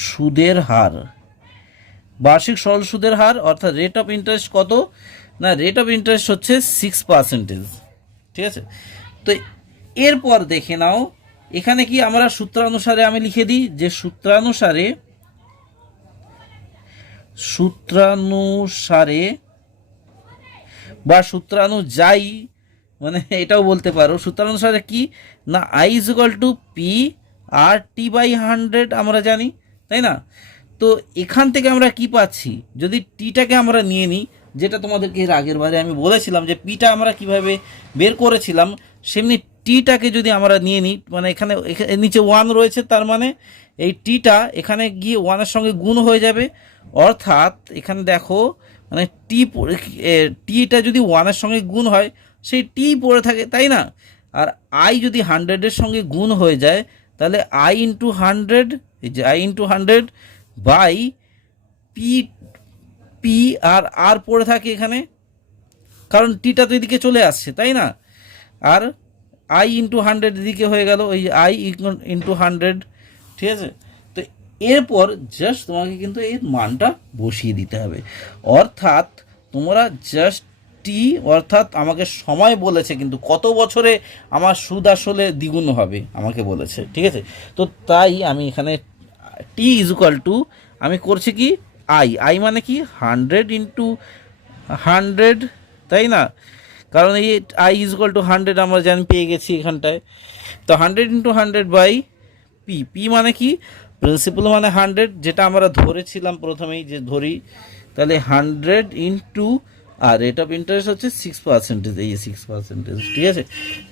সুদের হার, বার্ষিক সরল সুদের হার অর্থাৎ রেট অফ ইন্টারেস্ট কত, না রেট অফ ইন্টারেস্ট হচ্ছে 6%, ঠিক আছে। তো এরপর দেখে নাও এখানে কি আমরা সূত্রানুসারে আমি লিখে দিই যে সূত্রানুসারে বা সূত্রানুযায়ী, মানে এটাও বলতে পারো, সূত্রানুসারে কি না I is equal to P R T by 100 আমরা জানি, তাই না। তো এখান থেকে আমরা কি পাচ্ছি, যদি টিটাকে আমরা নিয়ে নিই, যেটা তোমাদেরকে এর আগের বারে আমি বলেছিলাম যে পিটা আমরা কিভাবে বের করেছিলাম, সেমনি টিটাকে যদি আমরা নিয়ে নিই, মানে এখানে নিচে 1 রয়েছে, তার মানে এই টিটা এখানে গিয়ে 1-এর সঙ্গে গুণ হয়ে যাবে, অর্থাৎ এখানে দেখো মানে টিটা যদি 1-এর সঙ্গে গুণ হয় সেই টি পড়ে থাকে, তাই না। আর আই যদি 100-এর সঙ্গে গুণ হয়ে যায়, তাহলে আই ইন্টু 100, এই যে I into 100 by P, P আর আর পড়ে থাকে এখানে, কারণ টিটা তো এদিকে চলে আসছে, তাই না। আর আই ইন্টু 100 এদিকে হয়ে গেল, ওই আই ইন্টু 100, ঠিক আছে। তো এরপর জাস্ট তোমাকে কিন্তু এর মানটা বসিয়ে দিতে হবে, অর্থাৎ তোমরা জাস্ট টি, অর্থাৎ আমাকে সময় বলেছে কিন্তু কত বছরে আমার সুদ আসলে দ্বিগুণ হবে আমাকে বলেছে, ঠিক আছে। তো তাই আমি এখানে টি ইজ ইকুয়াল টু, আমি করছি কি আই মানে কি 100 ইন্টু 100, তাই না, কারণ এই আই ইজ ইকুয়াল টু 100 আমরা জানি পেয়ে গেছি এখানটায়। তো 100 ইন্টু 100 বাই পি, পি মানে কি প্রিন্সিপাল মানে 100, যেটা আমরা ধরেছিলাম প্রথমেই যে ধরি, তাহলে 100 ইন্টু, আর রেট অফ ইন্টারেস্ট হচ্ছে 6%, এই 6%, ঠিক আছে।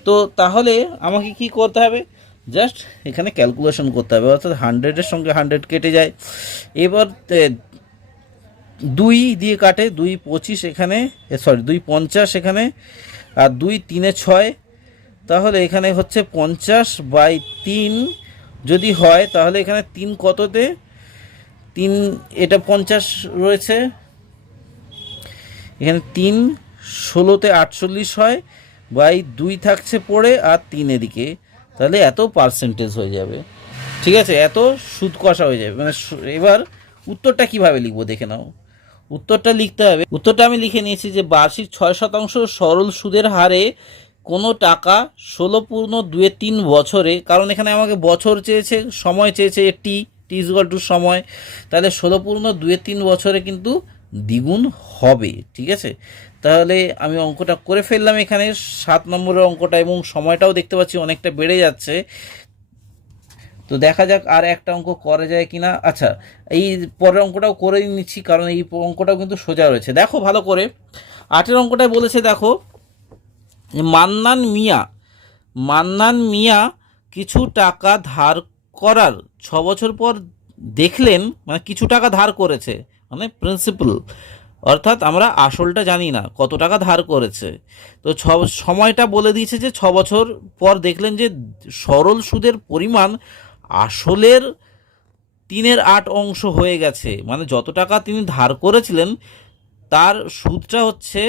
তো তাহলে আমাকে কি করতে হবে, জাস্ট এখানে ক্যালকুলেশন করতে হবে, অর্থাৎ 100-এর সঙ্গে 100 কেটে যায়, এবার 2 দিয়ে কাটে, 2 25 এখানে, সরি 2 50 এখানে, আর 2 3 6, তাহলে এখানে হচ্ছে 50/3 যদি হয়, তাহলে এখানে 3 কততে, 3 এটা 50 রয়েছে, এখানে 3 16তে 48 হয়, বাই 2 থাকছে পড়ে আর 3 এদিকে, তাহলে এত পার্সেন্টেজ হয়ে যাবে, ঠিক আছে, এত সুদ কষা হয়ে যাবে। মানে এবার উত্তরটা কিভাবে লিখবো দেখে নাও, উত্তরটা লিখতে হবে, উত্তরটা আমি লিখে নিয়েছি যে বার্ষিক 6% সরল সুদের হারে কোনো টাকা 16.23 বছরে, কারণ এখানে আমাকে বছর চেয়েছে, সময় চেয়েছে, টি ইজ ইকুয়াল টু সময়, তাহলে 16.23 বছরে কিন্তু দ্বিগুণ হবে, ঠিক আছে। তাহলে আমি অঙ্কটা করে ফেললাম এখানে 7 নম্বরের অঙ্কটা, এবং সময়টাও দেখতে পাচ্ছি অনেকটা বেড়ে যাচ্ছে। তো দেখা যাক আর একটা অঙ্ক করা যায় কিনা। আচ্ছা, এই পরের অঙ্কটাও করে নিচ্ছি, কারণ এই অঙ্কটাও কিন্তু সোজা রয়েছে, দেখো ভালো করে। 8-এর অঙ্কটায় বলেছে, দেখো মান্নান মিয়া কিছু টাকা ধার করার 6 বছর পর দেখলেন, মানে কিছু টাকা ধার করেছে মানে প্রিন্সিপাল, অর্থাৎ আমরা আসলটা জানি না কত টাকা ধার করেছে। তো সময়টা বলে দিয়েছে যে 6 বছর পর দেখলেন যে সরল সুদের পরিমাণ আসলের 3/8 অংশ হয়ে গেছে, মানে যত টাকা তিনি ধার করেছিলেন তার সুদটা হচ্ছে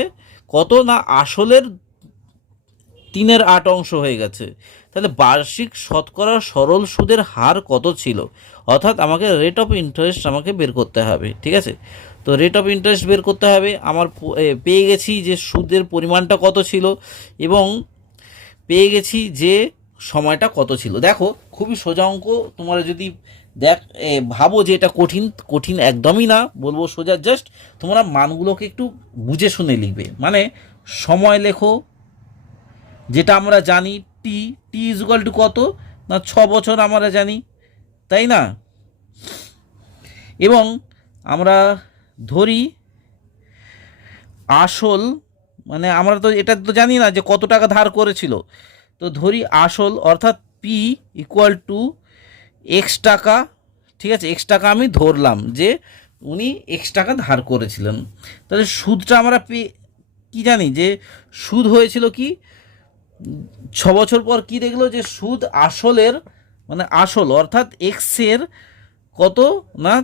কত না আসলের 3/8 অংশ হয়ে গেছে। তাহলে বার্ষিক শতকরা সরল সুদের হার কত ছিল, অর্থাৎ আমাকে রেট অফ ইন্টারেস্ট আমাকে বের করতে হবে। ঠিক আছে, তো রেট অফ ইন্টারেস্ট বের করতে হবে। আমার পেয়ে গেছি যে সুদের পরিমাণটা কত ছিল এবং পেয়ে গেছি যে সময়টা কত ছিল। দেখো খুবই সোজা অঙ্ক, তোমরা যদি ভাবো যে এটা কঠিন, কঠিন একদমই না বলবো, সোজা। জাস্ট তোমরা মানগুলোকে একটু বুঝে শুনে লিখবে। মানে সময় লেখো, যেটা আমরা জানি টি টি ইজুকাল টু কত না 6 বছর আমরা জানি, তাই না? এবং আমরা ধরি আসল, মানে আমরা তো এটা তো জানি না যে কত টাকা ধার করেছিল, তো ধরি আসল অর্থাৎ পি ইকুয়াল টু এক্স টাকা। ঠিক আছে, এক্স টাকা আমি ধরলাম যে উনি এক্স টাকা ধার করেছিলেন। তাহলে সুদটা আমরা কি জানি যে সুদ হয়েছিল কি 6 বছর পর কি দেখলো যে সুদ আসলের, মানে আসল অর্থাৎ এক্সের কত না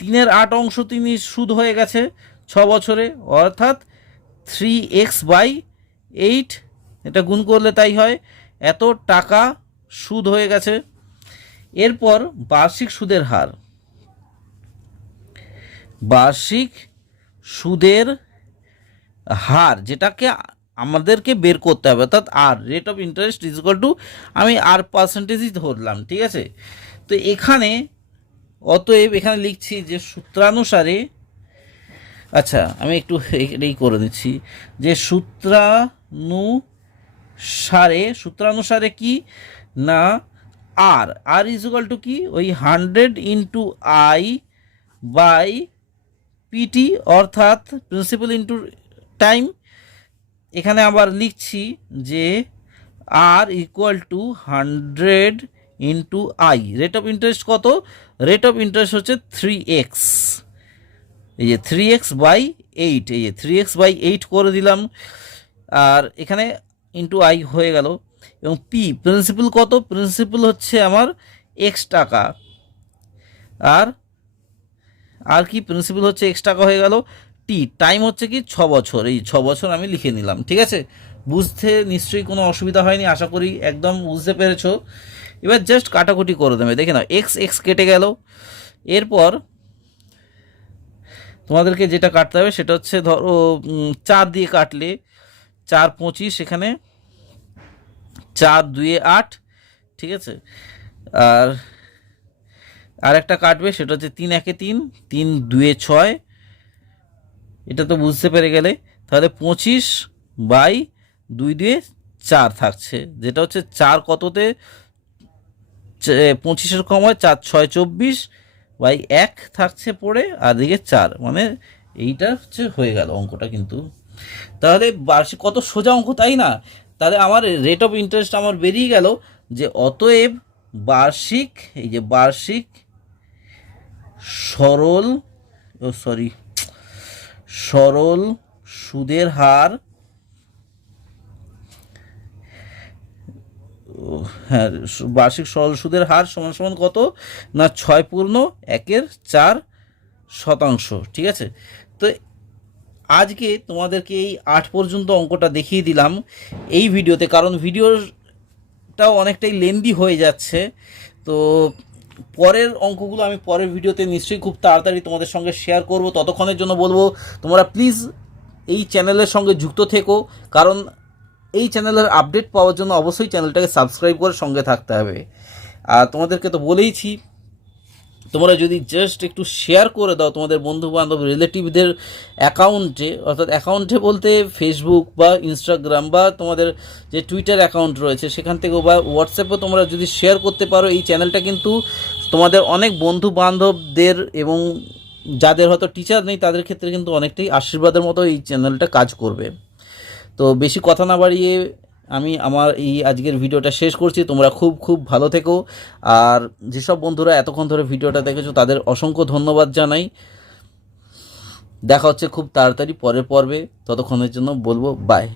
3/8 অংশ তিনি সুদ হয়ে গেছে 6 বছরে, অর্থাৎ 3x/8, এটা গুণ করলে তাই হয়, এত টাকা সুদ হয়ে গেছে। এরপর বার্ষিক সুদের হার, বার্ষিক সুদের হার যেটাকে আমাদেরকে বের করতে হবে, অর্থাৎ R rate of interest is equal to, আমি আর পার্সেন্টেজই ধরলাম। ঠিক আছে, তো এখানে অতএব এখানে লিখছি যে সূত্রানুসারে, আচ্ছা আমি একটু এটাই করে দিচ্ছি যে সূত্রানুসারে কি না আর আর ইজ ইকুয়াল টু কি ওই 100 ইন্টু I/PT, অর্থাৎ প্রিন্সিপাল ইন্টু টাইম। এখানে আবার লিখছি যে R equal to 100 into I। Rate of interest কত, রেট অফ ইন্টারেস্ট হচ্ছে 3x, এই যে 3x/8, এই যে 3x/8 করে দিলাম, আর এখানে ইন্টু I হয়ে গেল। এবং পি প্রিন্সিপাল কত, প্রিন্সিপাল হচ্ছে আমার x টাকা, আর কি প্রিন্সিপাল হচ্ছে x টাকা হয়ে গেল। টি টাইম হচ্ছে কি 6 বছর, এই 6 বছর আমি লিখে নিলাম। ঠিক আছে, বুঝতে নিশ্চয়ই কোনো অসুবিধা হয়নি, আশা করি একদম বুঝতে পেরেছো। এবার জাস্ট কাটাকুটি করে দেবে, দেখে নাও এক্স এক্স কেটে গেল। এরপর তোমাদেরকে যেটা কাটতে হবে সেটা হচ্ছে ধরো 4 দিয়ে কাটলে 4 25, এখানে 4 2 8। ঠিক আছে, আর একটা কাটবে সেটা হচ্ছে 3 1 3, 3 2 6, এটা তো বুঝতে পেরে গেলে। তাহলে 25/2 দিয়ে 4 থাকছে, যেটা হচ্ছে 4 কততে 25-এর কম হয় 4 6 24/1 থাকছে পড়ে, আর দিকে 4, মানে এইটা হচ্ছে হয়ে গেল অঙ্কটা। কিন্তু তাহলে বার্ষিক কত সোজা অঙ্ক, তাই না? তাহলে আমার রেট অফ ইন্টারেস্ট আমার বেরিয়ে গেল যে অতএব বার্ষিক, এই যে বার্ষিক সরল সুদের হার, হ্যাঁ বার্ষিক সরল সুদের হার সমান সমান কত না 6.1/4 ঠিক আছে, তো আজকে তোমাদেরকে এই 8 পর্যন্ত অঙ্কটা দেখিয়ে দিলাম এই ভিডিওতে, কারণ ভিডিওটাও অনেকটাই লেন্দি হয়ে যাচ্ছে। তো পরের অঙ্কগুলো আমি পরের ভিডিওতে নিশ্চয়ই খুব তাড়াতাড়ি তোমাদের সঙ্গে শেয়ার করব। ততক্ষণের জন্য বলবো তোমরা প্লিজ এই চ্যানেলের সঙ্গে যুক্ত থেকো, কারণ এই চ্যানেলের আপডেট পাওয়ার জন্য অবশ্যই চ্যানেলটাকে সাবস্ক্রাইব করে সঙ্গে থাকতে হবে। আর তোমাদেরকে তো বলেইছি, তোমরা যদি জাস্ট একটু শেয়ার করে দাও তোমাদের বন্ধুবান্ধব রিলেটিভদের অ্যাকাউন্টে, অর্থাৎ অ্যাকাউন্টে বলতে ফেসবুক বা ইনস্টাগ্রাম বা তোমাদের যে টুইটার অ্যাকাউন্ট রয়েছে সেখান থেকেও, বা হোয়াটসঅ্যাপেও তোমরা যদি শেয়ার করতে পারো, এই চ্যানেলটা কিন্তু তোমাদের অনেক বন্ধু বান্ধবদের এবং যাদের হয়তো টিচার নেই তাদের ক্ষেত্রে কিন্তু অনেকটাই আশীর্বাদের মতো এই চ্যানেলটা কাজ করবে। তো বেশি কথা না বাড়িয়ে আমি আমার এই আজকের ভিডিওটা শেষ করছি। তোমরা খুব খুব ভালো থেকো, আর যেসব বন্ধুরা এতক্ষণ ধরে ভিডিওটা দেখেছো তাদের অসংখ্য ধন্যবাদ জানাই। দেখা হচ্ছে খুব তাড়াতাড়ি পরের পর্বে, ততক্ষণের জন্য বলবো বাই।